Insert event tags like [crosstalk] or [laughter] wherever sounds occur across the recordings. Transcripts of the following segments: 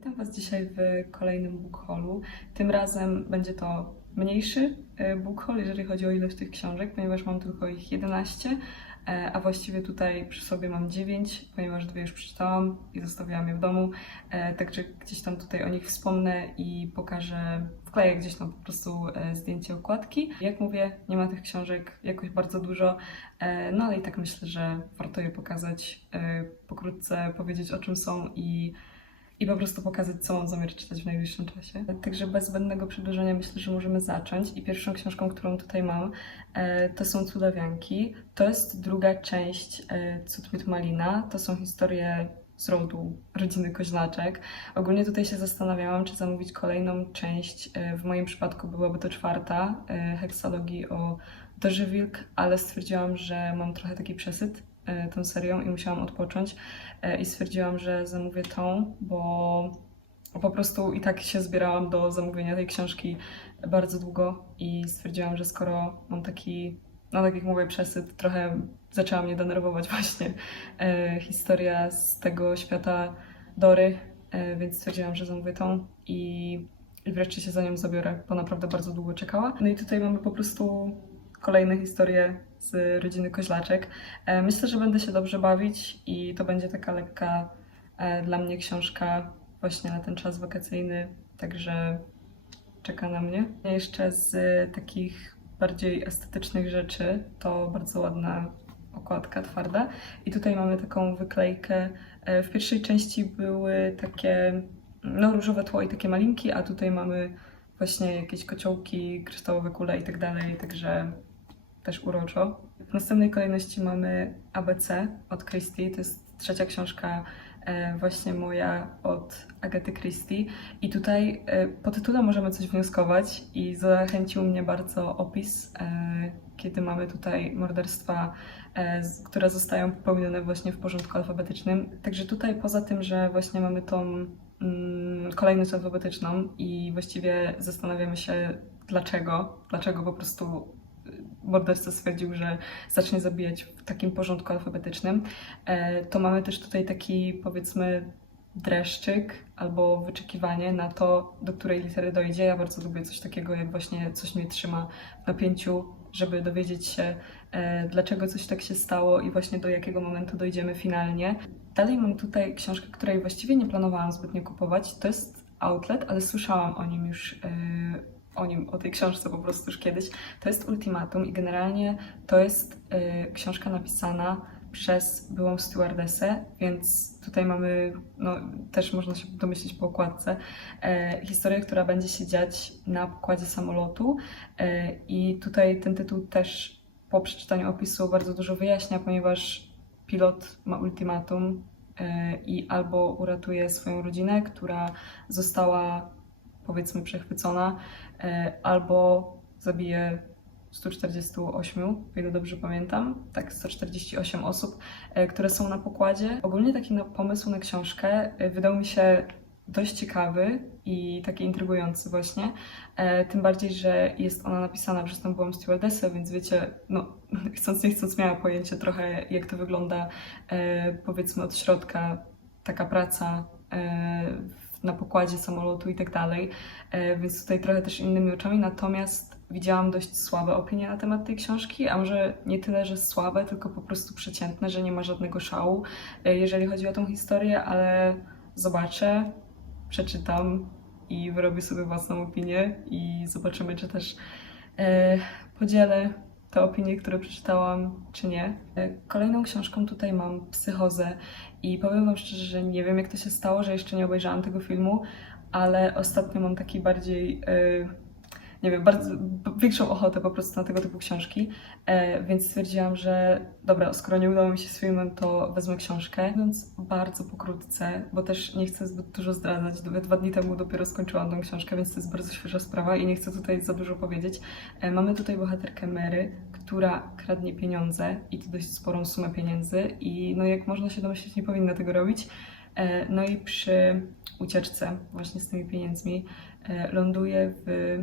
Witam Was dzisiaj w kolejnym book haulu. Tym razem będzie to mniejszy e, book haul, jeżeli chodzi o ilość tych książek, ponieważ mam tylko ich 11, e, a właściwie tutaj przy sobie mam 9, ponieważ dwie już przeczytałam i zostawiłam je w domu, e, także gdzieś tam tutaj o nich wspomnę i pokażę, wkleję gdzieś tam po prostu zdjęcie okładki. Jak mówię, nie ma tych książek jakoś bardzo dużo, no ale i tak myślę, że warto je pokazać, pokrótce powiedzieć o czym są i i po prostu pokazać, co mam zamiar czytać w najbliższym czasie. Także bez zbędnego przedłużenia myślę, że możemy zacząć. I pierwszą książką, którą tutaj mam, e, to są Cudawianki. To jest druga część e, Cud Malina. To są historie z rodu rodziny Koźlaczek. Ogólnie tutaj się zastanawiałam, czy zamówić kolejną część. E, W moim przypadku byłaby to czwarta heksalogii o Dorze Wilk, ale stwierdziłam, że mam trochę taki przesyt tą serią i musiałam odpocząć e, i stwierdziłam, że zamówię tą, bo po prostu i tak się zbierałam do zamówienia tej książki bardzo długo i stwierdziłam, że skoro mam taki, no tak jak mówię, przesyt, trochę zaczęła mnie denerwować [laughs] właśnie e, historia z tego świata Dory, e, więc stwierdziłam, że zamówię tą i, i wreszcie się za nią zabiorę, bo naprawdę bardzo długo czekała. No i tutaj mamy po prostu kolejne historie z rodziny Koźlaczek. E, Myślę, że będę się dobrze bawić i to będzie taka lekka e, dla mnie książka właśnie na ten czas wakacyjny, także czeka na mnie. Jeszcze z takich bardziej estetycznych rzeczy to bardzo ładna okładka twarda i tutaj mamy taką wyklejkę. E, W pierwszej części były takie no, różowe tło i takie malinki, a tutaj mamy właśnie jakieś kociołki, kryształowe kule i tak dalej, także też uroczo. W następnej kolejności mamy ABC od Christie. To jest trzecia książka e, właśnie moja od Agaty Christie. I tutaj e, po tytule możemy coś wnioskować i zachęcił mnie bardzo opis, e, kiedy mamy tutaj morderstwa, które zostają popełnione właśnie w porządku alfabetycznym. Także tutaj poza tym, że właśnie mamy tą mm, kolejność alfabetyczną i właściwie zastanawiamy się dlaczego, dlaczego po prostu morderca stwierdził, że zacznie zabijać w takim porządku alfabetycznym, e, to mamy też tutaj taki powiedzmy dreszczyk albo wyczekiwanie na to, do której litery dojdzie. Ja bardzo lubię coś takiego, jak właśnie coś mnie trzyma w napięciu, żeby dowiedzieć się, e, dlaczego coś tak się stało i właśnie do jakiego momentu dojdziemy finalnie. Dalej mam tutaj książkę, której właściwie nie planowałam zbytnio kupować. To jest Outlet, ale słyszałam o nim już, e, o nim, o tej książce po prostu już kiedyś. To jest Ultimatum i generalnie to jest e, książka napisana przez byłą stewardessę, więc tutaj mamy, no też można się domyślić po okładce, e, historię, która będzie się dziać na pokładzie samolotu e, i tutaj ten tytuł też po przeczytaniu opisu bardzo dużo wyjaśnia, ponieważ pilot ma ultimatum e, i albo uratuje swoją rodzinę, która została powiedzmy przechwycona, e, albo zabije 148, o ile dobrze pamiętam, tak, 148 osób, e, które są na pokładzie. Ogólnie taki pomysł na książkę e, wydał mi się dość ciekawy i taki intrygujący właśnie. Tym bardziej, że jest ona napisana przez tą byłą stewardessę, więc wiecie, no [laughs] chcąc nie chcąc miała pojęcie trochę jak to wygląda powiedzmy od środka taka praca w- na pokładzie samolotu i tak dalej, e, więc tutaj trochę też innymi oczami, natomiast widziałam dość słabe opinie na temat tej książki, a może nie tyle, że słabe, tylko po prostu przeciętne, że nie ma żadnego szału, e, jeżeli chodzi o tą historię, ale zobaczę, przeczytam i wyrobię sobie własną opinię i zobaczymy, czy też e, podzielę te opinie, które przeczytałam, czy nie. E, Kolejną książką tutaj mam Psychozę i powiem Wam szczerze, że nie wiem jak to się stało, że jeszcze nie obejrzałam tego filmu, ale ostatnio mam taki bardziej, e, nie wiem, bardzo większą ochotę po prostu na tego typu książki, e, więc stwierdziłam, że dobra, skoro nie udało mi się z filmem, to wezmę książkę. Więc bardzo pokrótce, bo też nie chcę zbyt dużo zdradzać, Dwa- dni temu dopiero skończyłam tą książkę, więc to jest bardzo świeża sprawa i nie chcę tutaj za dużo powiedzieć. E, Mamy tutaj bohaterkę Mary, która kradnie pieniądze i to dość sporą sumę pieniędzy i no jak można się domyślić, nie powinna tego robić. E, No i przy ucieczce właśnie z tymi pieniędzmi e, ląduje w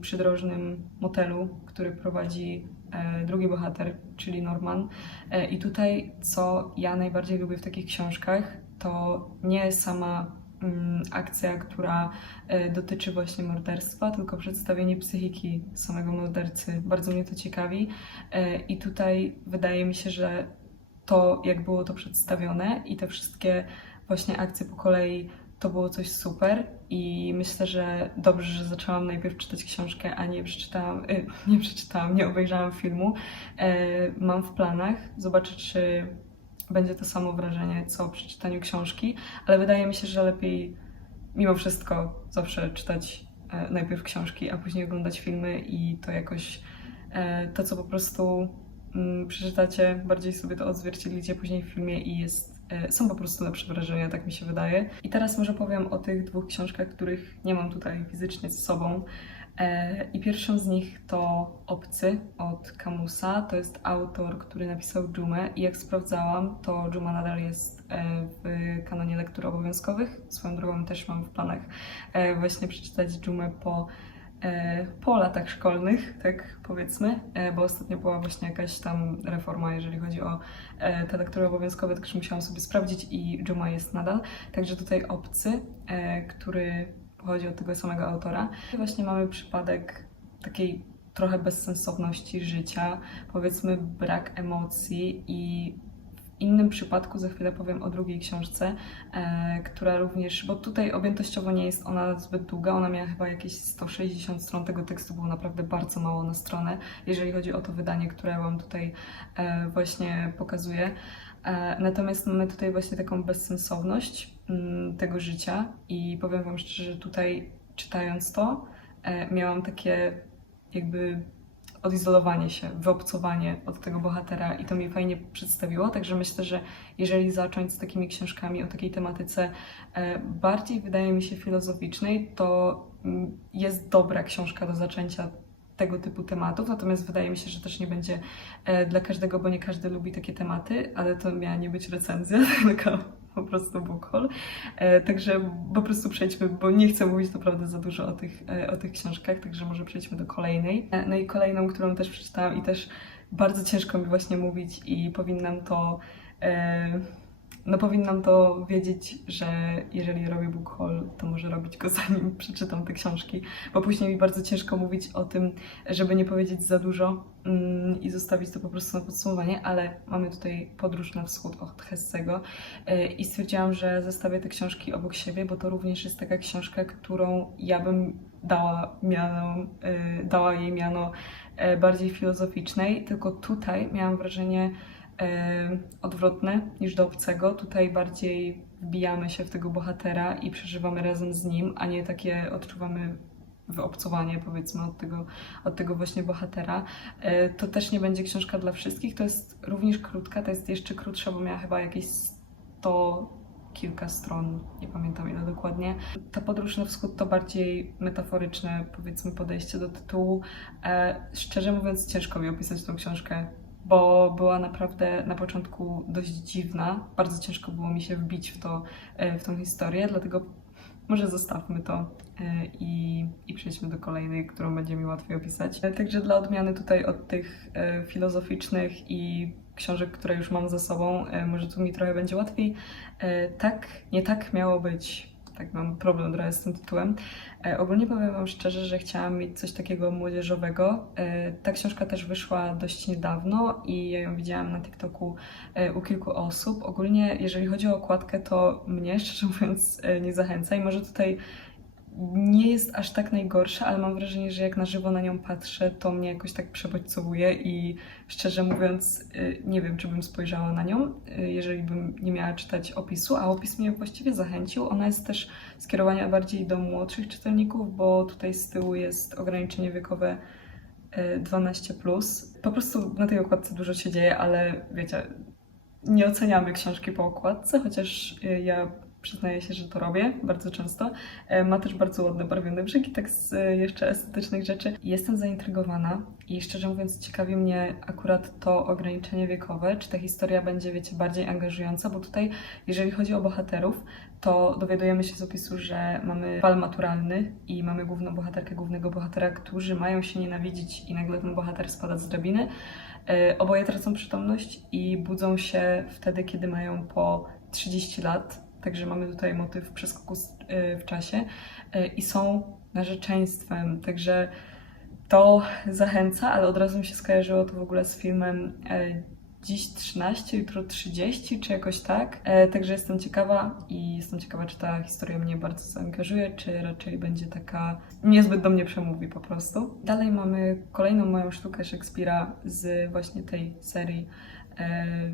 przydrożnym motelu, który prowadzi e, drugi bohater, czyli Norman. E, I tutaj, co ja najbardziej lubię w takich książkach, to nie sama mm, akcja, która e, dotyczy właśnie morderstwa, tylko przedstawienie psychiki samego mordercy. Bardzo mnie to ciekawi i tutaj wydaje mi się, że to, jak było to przedstawione i te wszystkie właśnie akcje po kolei, to było coś super i myślę, że dobrze, że zaczęłam najpierw czytać książkę, a nie przeczytałam, y, [laughs] nie przeczytałam, nie obejrzałam filmu. E, Mam w planach, zobaczę, czy będzie to samo wrażenie, co przy czytaniu książki, ale wydaje mi się, że lepiej mimo wszystko zawsze czytać e, najpierw książki, a później oglądać filmy i to jakoś e, to, co po prostu mm, przeczytacie, bardziej sobie to odzwierciedlicie później w filmie i jest, są po prostu lepsze wrażenia, tak mi się wydaje. I teraz może powiem o tych dwóch książkach, których nie mam tutaj fizycznie z sobą. E, I pierwszą z nich to Obcy od Camusa. To jest autor, który napisał Dżumę i jak sprawdzałam, to Dżuma nadal jest e, w kanonie lektur obowiązkowych. Swoją drogą też mam w planach e, właśnie przeczytać Dżumę po, e, po latach szkolnych, tak powiedzmy, e, bo ostatnio była właśnie jakaś tam reforma, jeżeli chodzi o e, te lektury obowiązkowe, także musiałam sobie sprawdzić i Dżuma jest nadal. Także tutaj Obcy, e, który pochodzi od tego samego autora. I właśnie mamy przypadek takiej trochę bezsensowności życia, powiedzmy brak emocji i innym przypadku, za chwilę powiem o drugiej książce, e, która również, bo tutaj objętościowo nie jest ona zbyt długa, ona miała chyba jakieś 160 stron, tego tekstu było naprawdę bardzo mało na stronę, jeżeli chodzi o to wydanie, które Wam tutaj e, właśnie pokazuję. E, Natomiast mamy tutaj właśnie taką bezsensowność mm, tego życia i powiem Wam szczerze, że tutaj czytając to, e, miałam takie jakby odizolowanie się, wyobcowanie od tego bohatera i to mi fajnie przedstawiło, także myślę, że jeżeli zacząć z takimi książkami o takiej tematyce e, bardziej wydaje mi się filozoficznej, to mm, jest dobra książka do zaczęcia tego typu tematów, natomiast wydaje mi się, że też nie będzie e, dla każdego, bo nie każdy lubi takie tematy, ale to miała nie być recenzja, [laughs] tylko po prostu haul. E, Także po prostu przejdźmy, bo nie chcę mówić naprawdę za dużo o tych, e, o tych książkach, także może przejdźmy do kolejnej. E, No i kolejną, którą też przeczytałam i też bardzo ciężko mi właśnie mówić i powinnam to no powinnam to wiedzieć, że jeżeli robię book haul, to może robić go [laughs] zanim przeczytam te książki, bo później mi bardzo ciężko mówić o tym, żeby nie powiedzieć za dużo mm, i zostawić to po prostu na podsumowanie, ale mamy tutaj podróż na wschód od Hessego e, i stwierdziłam, że zestawię te książki obok siebie, bo to również jest taka książka, którą ja bym dała miano, e, dała jej miano e, bardziej filozoficznej, tylko tutaj miałam wrażenie, e, odwrotne niż do obcego. Tutaj bardziej wbijamy się w tego bohatera i przeżywamy razem z nim, a nie takie odczuwamy wyobcowanie powiedzmy od tego, od tego właśnie bohatera. E, To też nie będzie książka dla wszystkich, to jest również krótka, to jest jeszcze krótsza, bo miała chyba jakieś 100 kilka stron, nie pamiętam ile dokładnie. Ta podróż na wschód to bardziej metaforyczne, powiedzmy, podejście do tytułu. E, szczerze mówiąc, ciężko mi opisać tą książkę, bo była naprawdę na początku dość dziwna. Bardzo ciężko było mi się wbić w, to, e, w tą historię, dlatego może zostawmy to e, i, i przejdźmy do kolejnej, którą będzie mi łatwiej opisać. E, Także dla odmiany tutaj od tych filozoficznych i książek, które już mam za sobą, może tu mi trochę będzie łatwiej. Tak, nie tak miało być. Tak, mam problem trochę z tym tytułem. E, Ogólnie powiem Wam szczerze, że chciałam mieć coś takiego młodzieżowego. E, Ta książka też wyszła dość niedawno i ja ją widziałam na TikToku e, u kilku osób. Ogólnie, jeżeli chodzi o okładkę, to mnie, szczerze [laughs] mówiąc, e, nie zachęca i może tutaj nie jest aż tak najgorsza, ale mam wrażenie, że jak na żywo na nią patrzę, to mnie jakoś tak przebodźcowuje i szczerze mówiąc, y, nie wiem, czy bym spojrzała na nią, y, jeżeli bym nie miała czytać opisu, a opis mnie właściwie zachęcił. Ona jest też skierowana bardziej do młodszych czytelników, bo tutaj z tyłu jest ograniczenie wiekowe y, 12+. Po prostu na tej okładce dużo się dzieje, ale wiecie, nie oceniamy książki po okładce, chociaż y, ja przyznaję się, że to robię bardzo często. E, Ma też bardzo ładne barwione brzegi, tak z e, jeszcze estetycznych rzeczy. Jestem zaintrygowana i szczerze mówiąc ciekawi mnie akurat to ograniczenie wiekowe, czy ta historia będzie, wiecie, bardziej angażująca, bo tutaj, jeżeli chodzi o bohaterów, to dowiadujemy się z opisu, że mamy bal maturalny i mamy główną bohaterkę, głównego bohatera, którzy mają się nienawidzić i nagle ten bohater spada z drabiny. E, Oboje tracą przytomność i budzą się wtedy, kiedy mają po 30 lat także mamy tutaj motyw przeskoku e, w czasie e, i są narzeczeństwem, także to zachęca, ale od razu mi się skojarzyło to w ogóle z filmem e, Dziś 13, jutro 30, czy jakoś tak. E, także jestem ciekawa i jestem ciekawa, czy ta historia mnie bardzo zaangażuje, czy raczej będzie taka niezbyt do mnie przemówi po prostu. Dalej mamy kolejną moją sztukę Szekspira z właśnie tej serii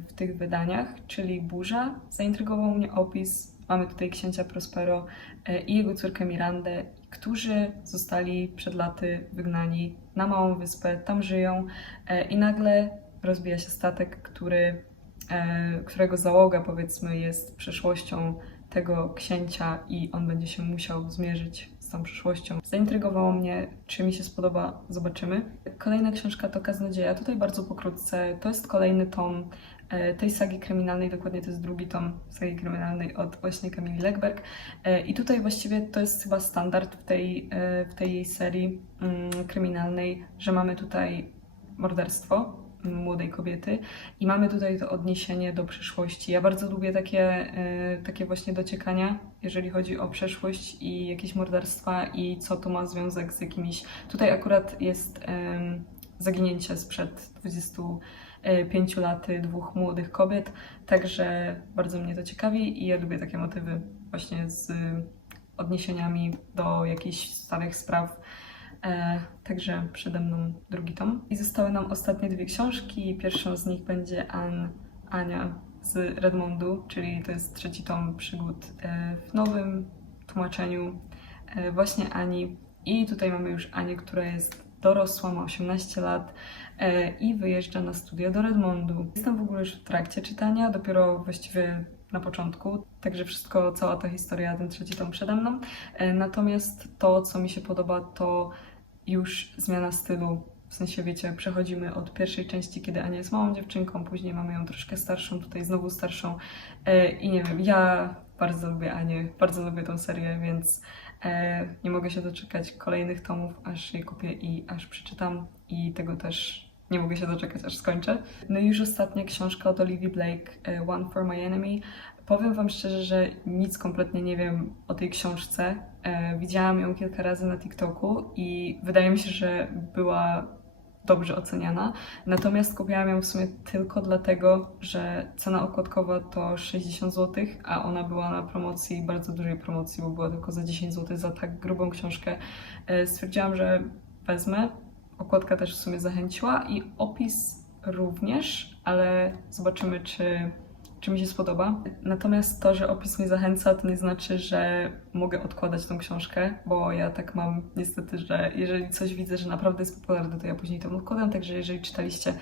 w tych wydaniach, czyli Burza. Zaintrygował mnie opis. Mamy tutaj księcia Prospero e, i jego córkę Mirandę, którzy zostali przed laty wygnani na małą wyspę, tam żyją e, i nagle rozbija się statek, który, e, którego załoga powiedzmy jest przeszłością tego księcia i on będzie się musiał zmierzyć z tą przyszłością. Zaintrygowało mnie, czy mi się spodoba, zobaczymy. Kolejna książka to Kaznodzieja, tutaj bardzo pokrótce. To jest kolejny tom e, tej sagi kryminalnej, dokładnie to jest drugi tom sagi kryminalnej od właśnie Kamili Legberg. E, I tutaj właściwie to jest chyba standard w tej, e, w tej jej serii mm, kryminalnej, że mamy tutaj morderstwo młodej kobiety i mamy tutaj to odniesienie do przeszłości. Ja bardzo lubię takie, e, takie właśnie dociekania, jeżeli chodzi o przeszłość i jakieś morderstwa i co to ma związek z jakimiś... Tutaj akurat jest zaginięcie sprzed 25 lat dwóch młodych kobiet, także bardzo mnie to ciekawi i ja lubię takie motywy właśnie z odniesieniami do jakichś starych spraw. E, także przede mną drugi tom. I zostały nam ostatnie dwie książki. Pierwszą z nich będzie An, Ania z Redmondu, czyli to jest trzeci tom przygód e, w nowym tłumaczeniu e, właśnie Ani. I tutaj mamy już Anię, która jest dorosła, ma 18 lat e, i wyjeżdża na studia do Redmondu. Jestem w ogóle już w trakcie czytania, dopiero właściwie na początku, także wszystko, cała ta historia, ten trzeci tom przede mną. E, Natomiast to, co mi się podoba, to już zmiana stylu. W sensie, wiecie, przechodzimy od pierwszej części, kiedy Ania jest małą dziewczynką, później mamy ją troszkę starszą, tutaj znowu starszą. E, I nie wiem, ja bardzo lubię Anię, bardzo lubię tą serię, więc e, nie mogę się doczekać kolejnych tomów, aż je kupię i aż przeczytam. I tego też nie mogę się doczekać, aż skończę. No i już ostatnia książka od Olivia Blake, e, One for My Enemy. Powiem Wam szczerze, że nic kompletnie nie wiem o tej książce. E, widziałam ją kilka razy na TikToku i wydaje mi się, że była dobrze oceniana. Natomiast kupiłam ją w sumie tylko dlatego, że cena okładkowa to 60 zł, a ona była na promocji, bardzo dużej promocji, bo była tylko za 10 zł za tak grubą książkę. E, stwierdziłam, że wezmę. Okładka też w sumie zachęciła i opis również, ale zobaczymy, czy czy mi się spodoba. Natomiast to, że opis mnie zachęca, to nie znaczy, że mogę odkładać tą książkę, bo ja tak mam niestety, że jeżeli coś widzę, że naprawdę jest popularne, to ja później to odkładam. Także jeżeli czytaliście,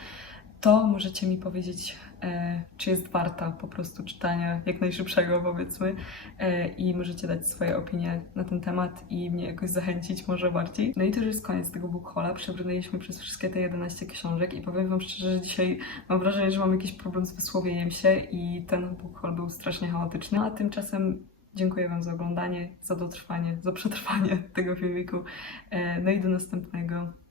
to możecie mi powiedzieć, e, czy jest warta po prostu czytania jak najszybszego, powiedzmy, e, i możecie dać swoje opinie na ten temat i mnie jakoś zachęcić może bardziej. No i to już jest koniec tego book. Przebrnęliśmy przez wszystkie te 11 książek i powiem Wam szczerze, że dzisiaj mam wrażenie, że mam jakiś problem z wysłowieniem się i ten book był strasznie chaotyczny. A tymczasem dziękuję Wam za oglądanie, za dotrwanie, za przetrwanie tego filmiku. E, No i do następnego.